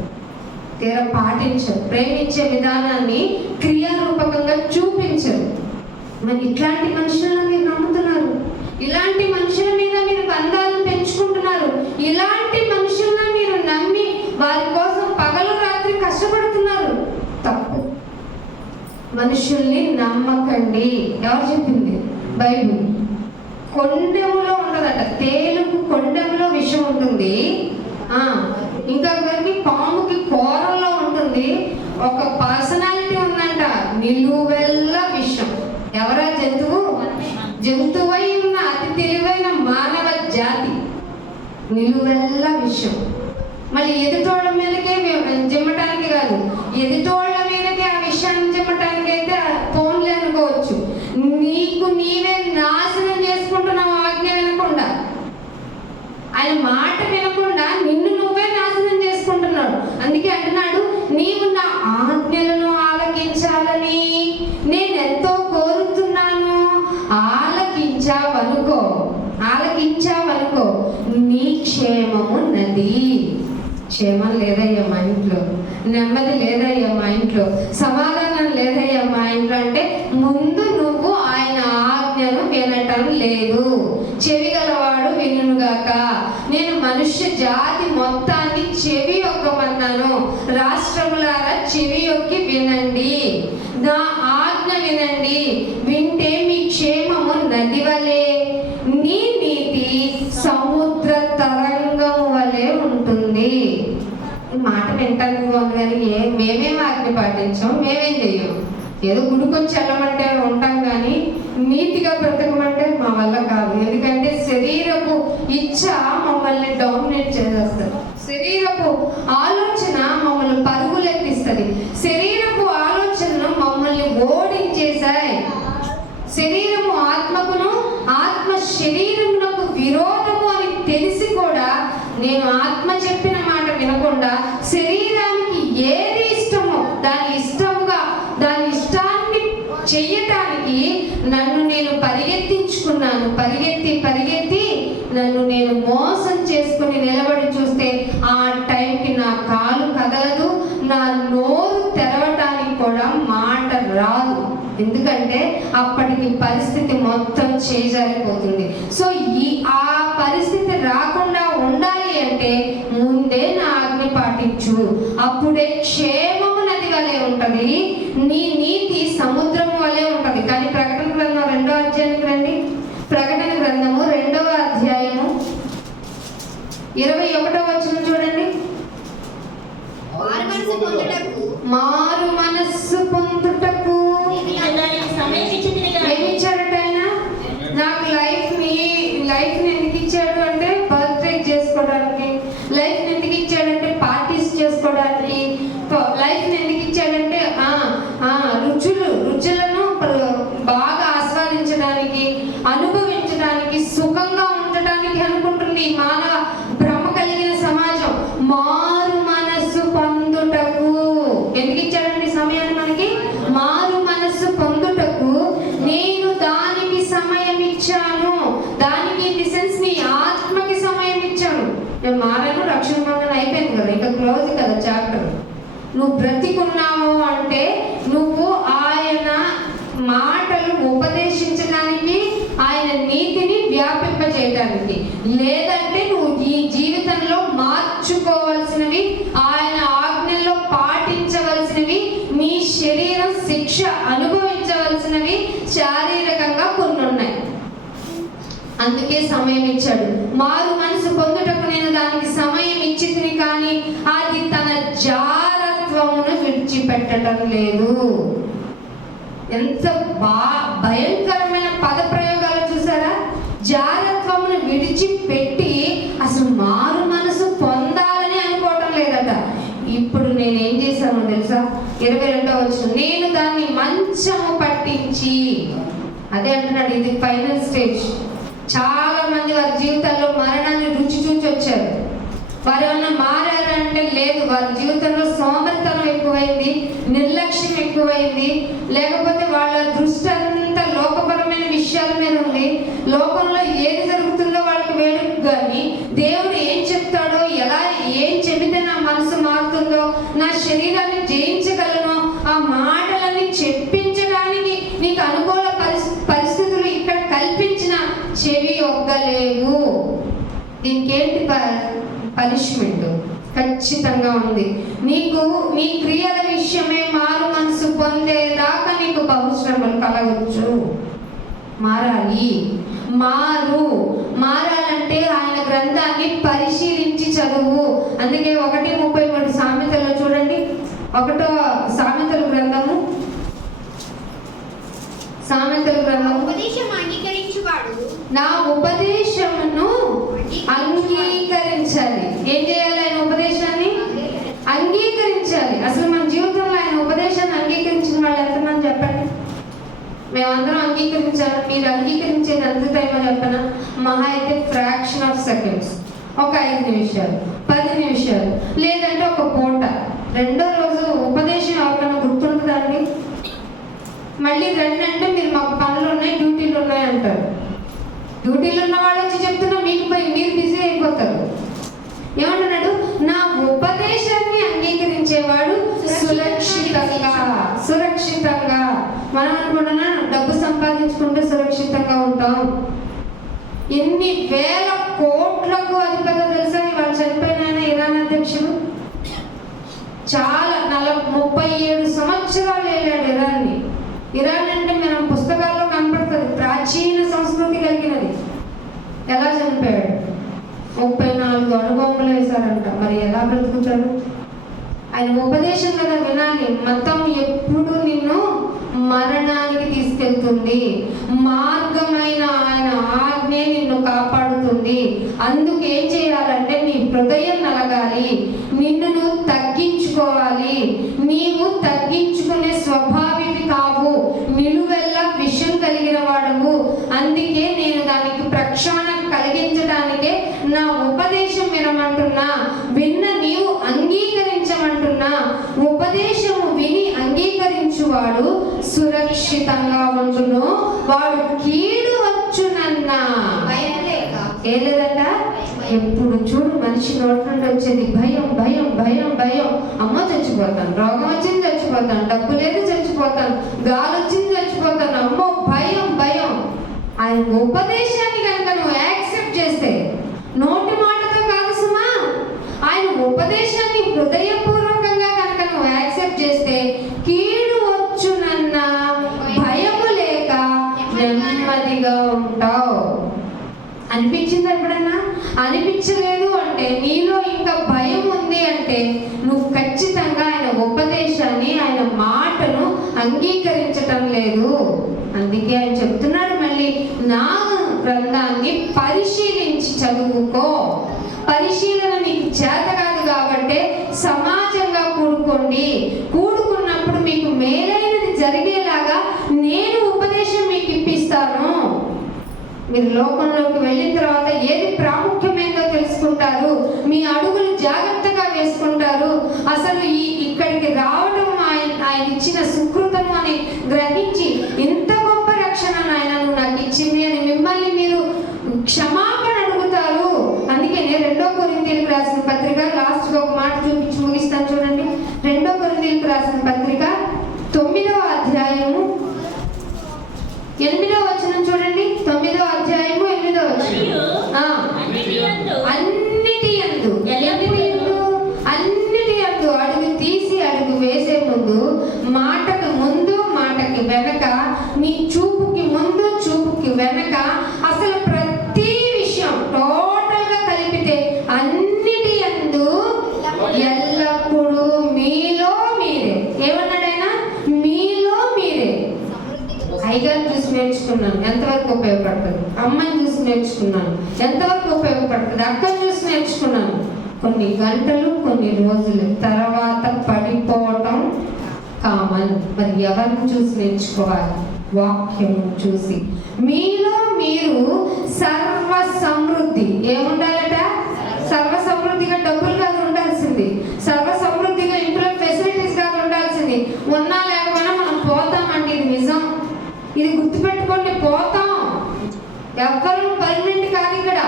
తీరా పాటించరు. ప్రేమించే విధానాన్ని క్రియారూపకంగా చూపించరు. మరి ఇట్లాంటి మనుషులను మీరు నమ్ముతున్నారు, ఇలాంటి మనుషుల మీద మీరు బంధాలను పెంచుకుంటున్నారు, ఇలాంటి మనుషులను మీరు నమ్మి వారి కోసం పగలు రాత్రి కష్టపడుతున్నారు. తప్పు. మనుషుల్ని నమ్మకండి. ఎవరు చెప్పింది? బైబిల్. కొండెములో ఉండదట, తేలుకు కొండెములో విషం ఉంటుంది, ఇంకొకరికి పాముకి కూరల్లో ఉంటుంది. ఒక పర్సనాలిటీ ఉందంట, నిలువెల్ల విషం. ఎవరా జంతువు? జంతువై ఉన్న అతి తెలివైన మానవ జాతి. నిలువెల్ల విషం. మళ్ళీ ఎదుటోళ్ళ మీదకే జిమ్మటానికి కాదు, ఎదుటోళ్ళ మీదకే ఆ విషయాన్ని జిమ్మటానికి నీవే నాశనం చేసుకుంటున్నావు ఆజ్ఞ వినకుండా. ఆయన మాట వినకుండా నిన్ను నువ్వే నాశనం చేసుకుంటున్నాడు. అందుకే అంటున్నాడు, నీవు నా ఆజ్ఞలను ఆలకించాలని నేను ఎంతో కోరుతున్నాను. ఆలకించావనుకో నీ క్షేమము నది. క్షేమం లేదయ్యా మా ఇంట్లో, నెమ్మది లేదయ్యా మా ఇంట్లో, సమాధానం లేదయ్యా మా ఇంట్లో అంటే ముందు నువ్వు ఆయన ఆజ్ఞను వినటం లేదు. చెవి గలవాడు వినుగాక. నేను మనుష్య జాతి మొత్తాన్ని చెవి ఒక్కమన్నాను. రాష్ట్రములారా చెవి ఒక్కి వినండి, నా ఆజ్ఞ వినండి. వింటే మీ క్షేమము నది వలె, నీ నీతి సముద్ర తరంగం వలె ఉంటుంది. మాట వింటానికి బాగుంది కానీ మేమేం ఆజ్ఞ పాటించాం, మేమేం చెయ్యం. ఏదో గుడికొచ్చి వెళ్ళమంటే ఉంటాం కానీ నీతిగా బ్రతకమంటే మా వల్ల కాదు. ఎందుకంటే శరీరపు ఇచ్చ మమ్మల్ని డామినేట్ చేసేస్తుంది. శరీరపు ఆలోచన మమ్మల్ని పరుగులెత్తిస్తుంది. శరీరపు ఆలోచనలు మమ్మల్ని ఓడించేశాయి. శరీరము ఆత్మకును, ఆత్మ శరీరమునకు విరోధము అని తెలిసి కూడా నేను ఆత్మ చెప్పిన మాట వినకుండా శరీరానికి ఏది ఇష్టమో దాని ఇష్టముగా దాని ఇష్టాన్ని చెయ్యటానికి నన్ను నేను పరిగెత్తించుకున్నాను. పరిగెత్తి నన్ను నేను మోసం చేసుకుని నిలబడి చూస్తే ఆ టైంకి నా కాలు కదలదు, నా నోరు తెరవటానికి కూడా మాట రాదు. ఎందుకంటే అప్పటికి పరిస్థితి మొత్తం చేజారిపోతుంది. సో ఆ పరిస్థితి రాకుండా ఉండాలి అంటే ముందే నా ఆజ్ఞ పాటించు. అప్పుడే క్షేమము నది వలె ఉంటది, నీ నీతి సముద్రము వలె ఉంటది. కానీ ప్రకటన గ్రంథం 2వ అధ్యాయానికి రండి. ప్రకటన గ్రంథము 2వ అధ్యాయము 21వ వచనం చూడండి. మారు మనస్సు పొందుటకు ఏమిచ్చాడటైనా? నాకు లైఫ్ని ఎందుకు ఇచ్చాడు అంటే బర్త్డే చేసుకోవడానికి, లైఫ్ని ఎందుకు ఇచ్చాడంటే పార్టీస్ చేసుకోవడానికి, లైఫ్ని ఎందుకు ఇచ్చాడంటే రుచులను బాగా ఆస్వాదించడానికి, అనుభవించడానికి, సుఖంగా ఉండటానికి అనుకుంటుంది ఈ మానవ భ్రమ కలిగిన సమాజం. మారు మనస్సు పొందుటకు ఎందుకు ఇచ్చాడండి సమయాన్ని మనకి? మారు మనస్సు పొందుటకు నేను దానికి సమయం ఇచ్చాను. దానికి ఇన్ ది సెన్స్ నీ ఆత్మకి సమయం ఇచ్చాను. నేను మారాను, రక్షణ పొందడం అయిపోయింది కదా, ఇంకా క్లోజ్ కదా చాప్టర్. నువ్వు బ్రతికున్నావు అంటే నువ్వు ఆయన మాటలు ఉపదేశించడానికి, ఆయన నీతిని వ్యాపింపజేయడానికి, లేదంటే నువ్వు ఈ జీవితంలో మార్చుకోవాల్సినవి, ఆయన ఆజ్ఞల్లో పాటించవలసినవి, నీ శరీరం శిక్ష అనుభవించవలసినవి శారీరకంగా కొన్ని ఉన్నాయి. అందుకే సమయం ఇచ్చాడు. మారు మనసు పొందుటకు నేను దానికి సమయం ఇచ్చింది, కానీ అది తన జారత్వమును విడిచిపెట్టడం లేదు. ఎంత భయంకరమైన పద ప్రయోగాలు చూసారా? జారత్వమును విడిచిపెట్టి అసలు మారు మనసు పొందాలని అనుకోవటం లేదట. ఇప్పుడు నేనేం చేశానో తెలుసా? 22వ వచనం, నేను దాన్ని మంచము పట్టించి, అదే అంటున్నాడు, ఇది ఫైనల్ స్టేజ్. చాలా మంది వారి జీవితాల్లో మరణాన్ని రుచి చూచి వచ్చారు. వారు ఏమన్నా మారారంటే లేదు. వారి జీవితంలో సోమరితనం ఎక్కువైంది, నిర్లక్ష్యం ఎక్కువైంది, లేకపోతే వాళ్ళ దృష్టి అంతా లోకపరమైన విషయాల మీద ఉంది. లోకంలో ఏది జరుగుతుందో వాళ్ళకి వేడుకు, కానీ దేవుడు ఏం చెప్తాడో, ఏం చెబితే నా మనసు మారుతుందో, నా శరీరాన్ని జయించగలను, ఆ మాటలన్నీ చెప్పించడానికి నీకు అనుకూల పరిస్థితులు ఇక్కడ కల్పించిన చెవి ఒగ్గలేవు. దీనికి ఏంటి పనిష్మెంట్? ఖచ్చితంగా ఉంది. నీకు నీ క్రియల విషయమే మారు మనసు పొందేదాకా నీకు బహుశ్రమలు కలగచ్చు. మారాలంటే ఆయన గ్రంథాన్ని పరిశీలించి చదువు. అందుకే 1:33 సామెతల్లో చూడండి. 1వ సామెతల గ్రంథము నా ఉపదేశమును అంగీకరించాలి. ఏం చేయాలి? ఆయన ఉపదేశాన్ని అంగీకరించాలి. అసలు మన జీవితంలో ఆయన ఉపదేశాన్ని అంగీకరించిన వాళ్ళు ఎంతమంది చెప్పండి? మేమందరం అంగీకరించాలి. మీరు అంగీకరించేది ఎంత టైమో చెప్పనా? మహా అయితే ఫ్రాక్షన్ ఆఫ్ సెకండ్స్, ఒక 5 నిమిషాలు, 10 నిమిషాలు, లేదంటే ఒక పూట. రెండో రోజు ఉపదేశం ఎవరికైనా గుర్తుంటుందండి? మళ్ళీ రండి అంటే మీరు మాకు పనులు ఉన్నాయి, డ్యూటీలు ఉన్నాయి అంటారు. డ్యూటీలు ఉన్న వాళ్ళు వచ్చి చెప్తున్నా మీకు మీరు బిజీ అయిపోతారు. ఏమంటున్నాడు? నా ఉపదేశాన్ని అంగీకరించేవాడు సురక్షితంగా. మనం అనుకుంటున్నా డబ్బు సంపాదించుకుంటే సురక్షితంగా ఉంటాం. ఎన్ని వేల కోట్లకు అధిపతి తెలుసా వాళ్ళు చనిపోయిన ఇరాన్ అధ్యక్షుడు. చాలా 37 సంవత్సరాలు వెళ్ళాడు ఇరాన్ని. ఇరాన్ అంటే మనం పుస్తకాల్లో కనపడుతుంది, ప్రాచీన సంస్కృతి కలిగినది. ఎలా చనిపోయాడు? 34 అణుబాంబులు వేశారంట. మరి ఎలా బ్రతుకుతాడు? ఆయన ఉపదేశం కదా వినాలి. మతం ఎప్పుడు నిన్ను మరణానికి తీసుకెళ్తుంది, మార్గమైన ఆయన ఆజ్ఞే నిన్ను కాపాడుతుంది. అందుకు ఏం చేయాలంటే నీ హృదయం నలగాలి, నిన్ను నువ్వు తగ్గించుకోవాలి. నీవు తగ్గించుకునే స్వభావివి కావు, నిలువెల్లా విషయం కలిగిన వాడవు. అందుకే నేను దానికి ప్రక్షాళన కలిగించడానికే నా ఉపదేశం వినమంటున్నా, విన్న నీవు అంగీకరించమంటున్నా. ఉపదేశము విని అంగీకరించువాడు సురక్షితంగా ఉండును, వాడు కీడు వచ్చునన్నా ఏ లేదంట. ఎప్పుడు చూడు మనిషి నోటి నుండి వచ్చేది భయం భయం భయం భయం. అమ్మ చచ్చిపోతాను, రోగం వచ్చింది చచ్చిపోతాను, డబ్బు లేదు చచ్చిపోతాను, గాలి వచ్చింది చచ్చిపోతాను, అమ్మో భయం భయం. ఆయన ఉపదేశాన్ని కనుక నువ్వు యాక్సెప్ట్ చేస్తే, నోటి మాటతో కాదు సుమా, ఆయన ఉపదేశాన్ని హృదయపూర్వకంగా కనుక నువ్వు యాక్సెప్ట్ చేస్తే కీడు వచ్చునన్న భయము లేక నెమ్మదిగా ఉంటావు. అనిపించింది ఎప్పుడన్నా? అనిపించలేదు అంటే నీలో ఇంకా భయం ఉంది అంటే నువ్వు ఖచ్చితంగా ఆయన ఉపదేశాన్ని, ఆయన మాటను అంగీకరించటం లేదు. అందుకే ఆయన చెప్తున్నాడు మళ్ళీ, నా గ్రంథాన్ని పరిశీలించి చదువుకో. పరిశీలన నీకు చేత కాదు కాబట్టి సమాజంగా కూడుకున్నప్పుడు మీకు మేలైనది జరిగేలాగా నేను ఉపదేశం మీకు ఇప్పిస్తాను. మీరు లోకంలోకి వెళ్ళిన తర్వాత ఏది ప్రాముఖ్యమైనదో తెలుసుకుంటారు, మీ అడుగులు జాగ్రత్తగా వేసుకుంటారు. అసలు ఇక్కడికి రావడం ఆయన ఇచ్చిన సుకృతము అని గ్రహించి, ఇంత గొప్ప రక్షణ ఆయన నువ్వు నాకు ఇచ్చింది అని మిమ్మల్ని మీరు క్షమాపణ అడుగుతారు. అందుకే 2 కొరింథీయులకు రాసిన పత్రిక, లాస్ట్ ఒక మాట చూపించి ముగిస్తాను చూడండి. 2 కొరింథీయులకు రాసిన పత్రిక 9వ అధ్యాయము 8వ వచనం చూడండి. 9వ అధ్యాయము 8వ వచనం. అన్నిటి యందు అడుగు తీసి అడుగు వేసే ముందు, మాటకు ముందు మాటకి వెనక, నీ చూపుకి ముందు చూపుకి వెనక, అసలు ప్రతి విషయం టోటల్ గా కలిపితే అన్నిటి యందు ఎల్లప్పుడూ మీలో మీరే. ఏమన్నాడైనా? మీలో మీరే. అయ్యగారిని చూసి నేర్చుకున్నాను, ఎంతవరకు ఉపయోగపడుతుంది. అమ్మని చూసి నేర్చుకున్నాను, ఎంతవరకు ఉపయోగపడుతుంది. అక్కని చూసి నేర్చుకున్నాను. కొన్ని గంటలు, కొన్ని రోజులు తర్వాత పడిపోవటం కామన్. మరి ఎవరిని చూసి నేర్చుకోవాలి? వాక్యం చూసి. మీలో మీరు సర్వ సమృద్ధి ఏముండాలట? సర్వ సమృద్ధిగా డబ్బులు కాదు ఉండాల్సింది, సర్వ సమృద్ధిగా ఇంట్లో ఫెసిలిటీస్ కాదు ఉండాల్సింది. ఉన్నా లేకపోయినా మనం పోతామండి, ఇది నిజం. ఇది గుర్తుపెట్టుకోండి, పోతాం. ఎవ్వరూ పర్మనెంట్ కాదు ఇక్కడ.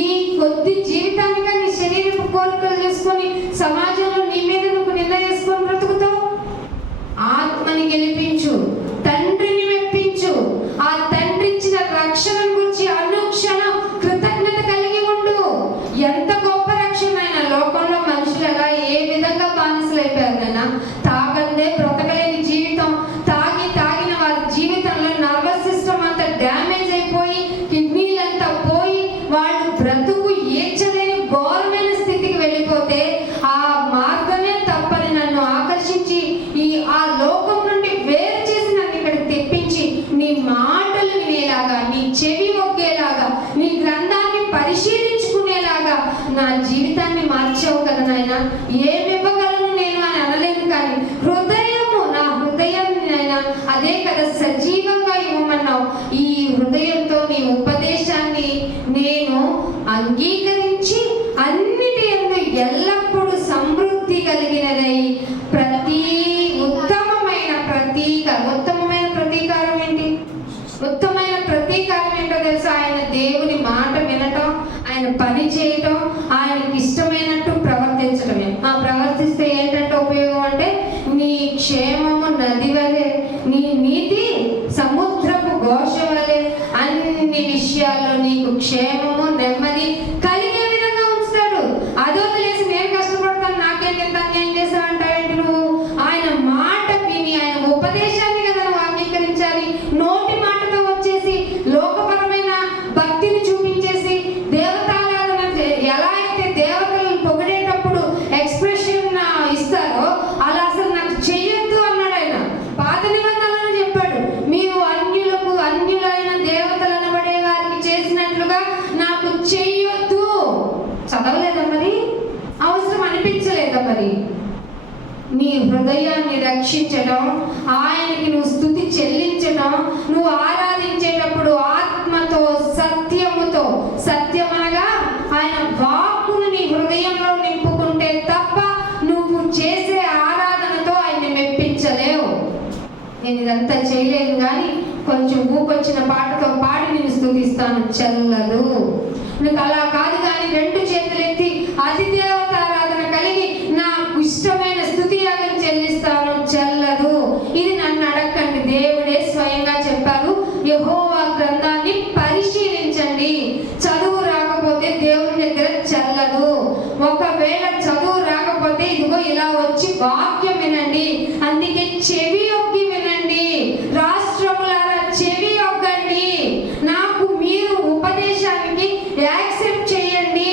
ఈ కొద్ది జీవితానిగా నీ శరీరపు కోరికలు చేసుకొని సమాజంలో నీ మీద నువ్వు నింద చేసుకొని బ్రతుకుతావు. ఆత్మని గెలిపించు, తండ్రిని మెప్పించు. ఆ తండ్రి ఇచ్చిన రక్షణ గురించి అనుక్షణం కృతజ్ఞత కలిగి ఉండు. ఎంత గొప్ప రక్షణ అయినా లోకంలో మనుషులు ఎలా ఏ విధంగా బానిసలైపోయారు నాయన. తాగందే బ్రతకలేని జీవితం, తాగిన వారి జీవితంలో నర్వస్ సిస్టమ్ అంతా డ్యామేజ్ అయిపోయి, కిడ్నీలంతా పోయి, వాళ్ళు బ్రతుకు ఏడ్చలేని ఘోరమైన స్థితికి వెళ్ళిపోతే, ఆ మార్గమే తప్పని నన్ను ఆకర్షించి ఆ లోకం నుండి వేరు చేసి నన్ను ఇక్కడికి తెప్పించి, నీ మాటలు వినేలాగా, నీ చెవి ఒగ్గేలాగా, నీ గ్రంథాన్ని పరిశీలించుకునేలాగా నా జీవితాన్ని మార్చావు కదా నాయన. ఏమివ్వగలను నేను అని అనలేదు, కానీ హృదయము, నా హృదయాన్ని నాయన అదే కదా సజీవంగా కాపరి. నీ హృదయాన్ని రక్షించడం, ఆయనకి నువ్వు స్తుతి చెల్లించడం, నువ్వు ఆరాధించేటప్పుడు ఆత్మతో సత్యముతో, సత్యమనగా ఆయన వాక్కును నీ హృదయంలో నింపుకుంటే తప్ప నువ్వు చేసే ఆరాధనతో ఆయన్ని మెప్పించలేవు. నేను ఇదంతా చేయలేను కానీ కొంచెం ఊకొచ్చిన పాటతో పాడి నేను స్తుతిస్తాను, చెల్లదు. నీకు అలా కాదు కానీ రెండు చేతులు ఎత్తి అతిదేవతారాధన కలిగి నాకు ఇష్టమైన స్తుతి యాగం చెల్లిస్తాను, చెల్లదు. ఇది నన్ను అడగండి, దేవుడే స్వయంగా చెప్పారు. యెహోవా గ్రంథాన్ని పరిశీలించండి. చదువు రాకపోతే దేవుని దగ్గర చెల్లదు. ఒకవేళ చదువు రాకపోతే ఇదిగో ఇలా వచ్చి వాక్యం వినండి. అందుకే చెవి ఒగ్గి వినండి. రాష్ట్రములారా చెవి ఒగ్గండి. నాకు మీరు ఉపదేశానికి యాక్సెప్ట్ చేయండి.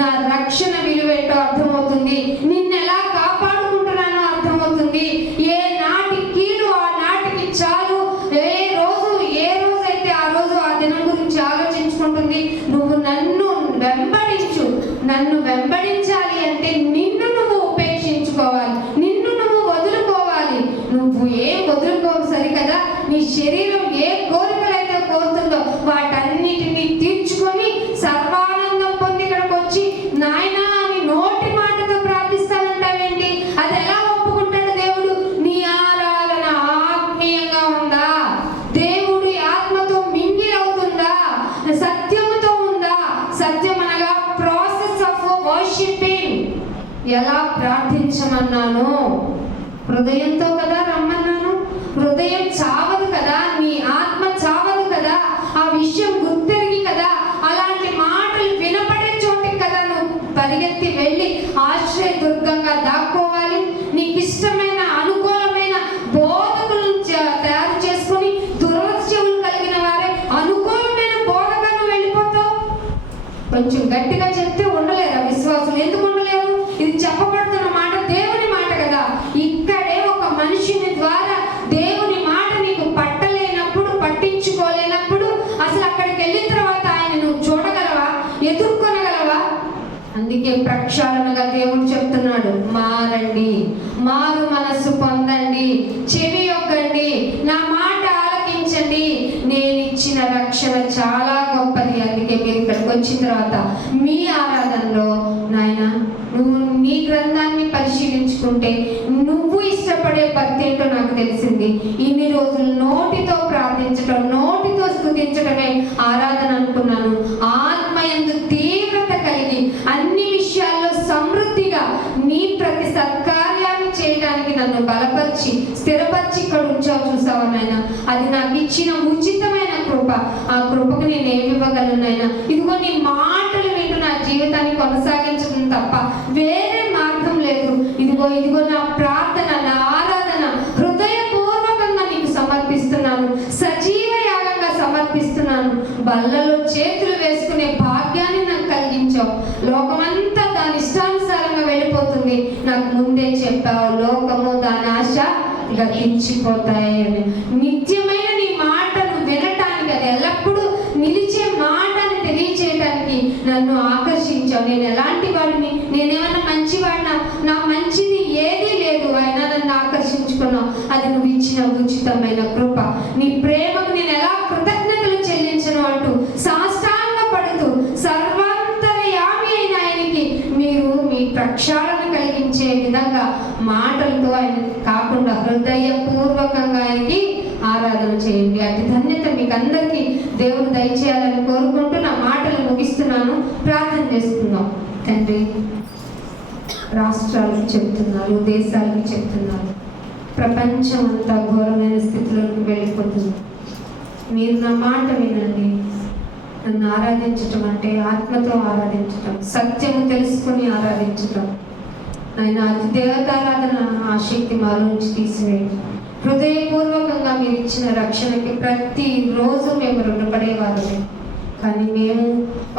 నా రక్షణ విలువేంటో అర్థమవుతుంది. నిన్ను ఎలా కాపాడుకుంటున్నానో అర్థమవుతుంది. ఏ నాటి కీడు ఆ నాటికి చాలు. ఏ రోజైతే ఆ రోజు ఆ దినం గురించి ఆలోచించుకుంటుంది. నువ్వు నన్ను వెంబడించు. నన్ను వెంబడించాలి అంటే నిన్ను నువ్వు ఉపేక్షించుకోవాలి, నిన్ను నువ్వు వదులుకోవాలి. నువ్వు ఏం వదులుకోవు సరికదా. నీ శరీరం ఏ కోరికలైతే కోరుతుందో వాటన్నిటిని తీర్చుకొని సర్వానందం పొంది ఇక్కడికి వచ్చి నాయనా అని నోటి మాటతో ప్రార్థిస్తానంటావేంటి? అది ఎలా ఒప్పుకుంటాడు దేవుడు? నీ ఆరాధన ఆత్మీయంగా ఉందా? దేవుడి ఆత్మతో మింగిల్ అవుతుందా? సత్యముతో ఉందా? సత్యం అనగా ప్రాసెస్ ఆఫ్ వర్షిపింగ్. ఎలా ప్రార్థించమన్నాను? హృదయంతో కదా రమ్మన్నాను. హృదయం చావదు కదా, నీ ఆత్మ చావదు కదా, ఆ విషయం గుర్తెరిగి కదా, అలాంటి మాటలు వినపడే చోటికి కదా నువ్వు పరిగెత్తి వెళ్ళి ఆశ్రయ దుర్గంగా దాక్కోవాలి. నీకు ఇష్టమైన అనుకూలమైన బోధకులను తయారు చేసుకొని దురదృష్టములు కలిగిన వారే అనుకూలమైన బోధకులను వెళ్ళిపోతావు. కొంచెం గట్టిగా చెప్తే ఉండలేరా విశ్వాసులు? ఎందుకు ఉండలేరు? ఇది చెప్పబడుతున్న మాట దేవుని మాట కదా. ఇక్కడే ఒక మనుషుని ద్వారా దేవుని మాట నీకు పట్టలేనప్పుడు, పట్టించుకోలేనప్పుడు అసలు అక్కడికి వెళ్ళిన తర్వాత ఆయన నువ్వు చూడగలవా? ఎదుర్కొనగలవా? అందుకే ప్రక్షాళనగా దేవుడు చెప్తున్నాడు, మారండి, మారు మనస్సు పొందండి, చెవి యొక్కండి, నా మాట ఆలకించండి. నేను ఇచ్చిన రక్షణ చాలా గొప్పది. అందుకే మీరు ఇక్కడికి వచ్చిన తర్వాత మీ ఆరాధనలో నాయన నువ్వు నీ గ్రంథాన్ని పరిశీలించుకుంటే నువ్వు ఇష్టపడే భక్తి ఏంటో నాకు తెలిసింది. ఇన్ని రోజులు నోటితో ప్రార్థించడం, నోటితో స్తుతించడమే ఆరాధన అనుకున్నాను. ఆత్మయందు తీవ్రత కలిగి అన్ని విషయాల్లో సమృద్ధిగా నీ ప్రతి సత్కార్యాన్ని చేయడానికి నన్ను బలపరిచి స్థిరపరిచి ఇక్కడ ఉంచావు. చూసావా నాయన, అది నాకు ఇచ్చిన ఉచితమైన కృప. ఆ కృపకు నేను ఏమి ఇవ్వగలను నాయన? ఇదిగో నీ మాటలు వింటూ నా జీవితాన్ని కొనసాగించడం తప్ప వేరే మార్గం లేదు. ఇదిగో నా ప్రార్థన, నా ఆరాధన హృదయపూర్వకంగా నీకు సమర్పిస్తున్నాను, సజీవ యాగంగా సమర్పిస్తున్నాను. బల్లలో చేతులు వేసుకునే భాగ్యాన్ని నాకు కలిగించావు. లోకమంతా దాని ఇష్టానుసారంగా వెళ్ళిపోతుంది. నాకు ముందే చెప్పావు, లోకము దాని ఆశ గతించిపోతాయని. నిత్యమైన నీ మాటను వినటానికి, అది ఎల్లప్పుడూ నిలిచే మాటని తెలియచేయడానికి నన్ను ఆకర్షించావు. నేను ఎలాంటి వాడిని? నేనేమన్నా మంచివాడినా? నా మంచిది ఏదీ లేదు. అయినా నన్ను ఆకర్షించుకున్నావు. అది నువ్వు ఇచ్చిన ఉచితమైన కృప. నీ ప్రేమకు నేను ఎలా కృతజ్ఞతలు చెల్లించను అంటూ సాష్టాంగ పడుతూ సర్వాంతర్యామి అయిన ఆయనకి మీరు మీ ప్రక్షాళన కలిగించే విధంగా మాటలతో ఆయన కాకుండా హృదయపూర్వకంగా ఆయనకి ఆరాధన చేయండి. అటు ధన్యత మీకు అందరికీ దేవుడు దయచేయాలని కోరుకుంటూ నా మాటలు ముగిస్తున్నాను. ప్రార్థన చేసుకుందాం. తండ్రి, రాష్ట్రాలకు చెప్తున్నారు, దేశాలకు చెప్తున్నారు, ప్రపంచం అంతా ఘోరమైన స్థితిలోకి వెళ్ళిపోతుంది. మీరు నా మాట వినండి. నన్ను ఆరాధించటం అంటే ఆత్మతో ఆరాధించటం, సత్యము తెలుసుకుని ఆరాధించటం. ఆయన అతి దేవతారాధన ఆసక్తి మాలో నుంచి తీసివేయండి. హృదయపూర్వకంగా మీరు ఇచ్చిన రక్షణకి ప్రతి రోజు మేము రుణపడేవాళ్ళమే. కానీ మేము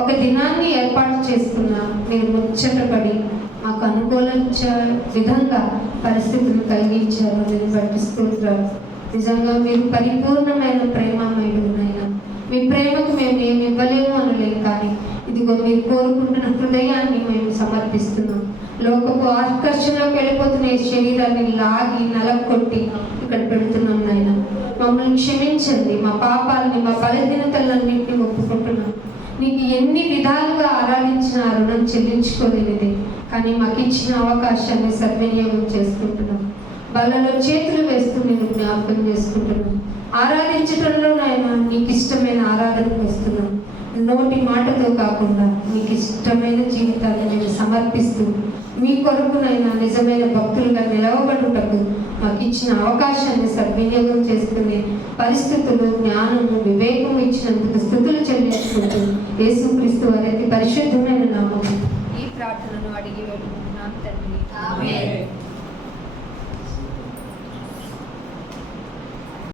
ఒక దినాన్ని ఏర్పాటు చేసుకున్నాం. మీరు ముచ్చటపడి మాకు అనుకూలించే విధంగా పరిస్థితులు కలిగించారు. నేను బట్టి స్తోత్రాలు. నిజంగా మీరు పరిపూర్ణమైన ప్రేమమయుడునైనా. మీ ప్రేమకు మేము ఏమి ఇవ్వలేము అనలేము, కానీ ఇదిగో మీరు కోరుకుంటున్న హృదయాన్ని మేము సమర్పిస్తున్నాం. లోకపు ఆకర్షణలోకి వెళ్ళిపోతున్న ఈ శరీరాన్ని లాగి నలగొట్టి ఇక్కడ పెడుతున్నాం నాయన. మమ్మల్ని క్షమించండి, మా పాపాలని మా బలహీనతలన్నింటినీ ఒప్పుకుంటున్నాం. నీకు ఎన్ని విధాలుగా ఆరాధించిన ఆ రుణం చెల్లించుకోలేనిది, కానీ మాకు ఇచ్చిన అవకాశాన్ని సద్వినియోగం చేసుకుంటున్నాం. బలలో చేతులు వేస్తూ నేను జ్ఞాపకం చేసుకుంటున్నాం. ఆరాధించడంలో నాయన నీకు ఇష్టమైన ఆరాధన వస్తున్నాం. నోటి మాటతో కాకుండా నీకు ఇష్టమైన జీవితాన్ని నేను సమర్పిస్తూ మీ కొరకునైనా నిజమైన భక్తులుగా నిలవబడుటకు మాకు ఇచ్చిన అవకాశాన్ని సద్వినియోగం చేసుకునే పరిస్థితులు, జ్ఞానము, వివేకము ఇచ్చినందుకు స్తుతులు చెల్లించుకుంటూ యేసుక్రీస్తు వారి అతి పరిశుద్ధమైన నామమున ఈ ప్రార్థనను అడిగి